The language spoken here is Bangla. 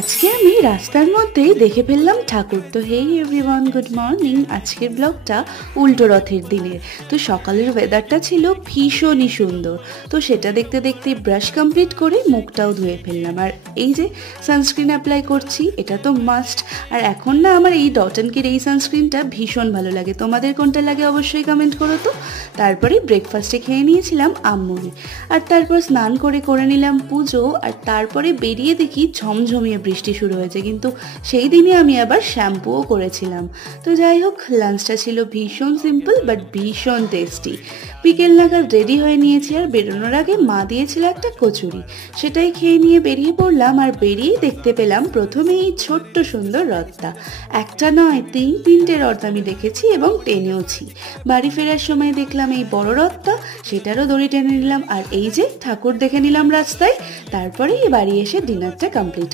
আজকে আমি রাস্তার মধ্যেই দেখে ফেললাম ঠাকুর। তো হেই এভরিওয়ান, গুড মর্নিং। আজকের ব্লগটা উল্টো রথের দিনের। তো সকালের ওয়েদারটা ছিল ভীষণই সুন্দর। তো সেটা দেখতে দেখতে ব্রাশ কমপ্লিট করে মুখটাও ধুয়ে ফেললাম। আর এই যে সানস্ক্রিন অ্যাপ্লাই করছি, এটা তো মাস্ট। আর এখন না আমার এই ডট অ্যান্ড কির এই সানস্ক্রিনটা ভীষণ ভালো লাগে। তোমাদের কোনটা লাগে অবশ্যই কমেন্ট করো তো। তারপরে ব্রেকফাস্টে খেয়ে নিয়েছিলাম আমমুড়ি। আর তারপর স্নান করে নিলাম পুজো। আর তারপরে বেরিয়ে দেখি ঝমঝমিয়ে বৃষ্টি শুরু হয়েছে, কিন্তু সেই দিনই আমি আবার শ্যাম্পুও করেছিলাম। তো যাই হোক, লাঞ্চটা ছিল ভীষণ সিম্পল বাট ভীষণ টেস্টি। বিকেল নাগাদ রেডি হয়ে নিয়েছি, আর বেরোনোর আগে মা দিয়েছিল একটা কচুরি, সেটাই খেয়ে নিয়ে বেরিয়ে পড়লাম। আর বেরিয়েই দেখতে পেলাম প্রথমে এই ছোট্ট সুন্দর রথটা। একটা নয়, তিনটে রথ আমি দেখেছি এবং টেনেওছি। বাড়ি ফেরার সময় দেখলাম এই বড় রথটা, সেটারও দড়ি টেনে নিলাম। আর এই যে ঠাকুর দেখে নিলাম রাস্তায়, তারপরেই বাড়ি এসে ডিনারটা কমপ্লিট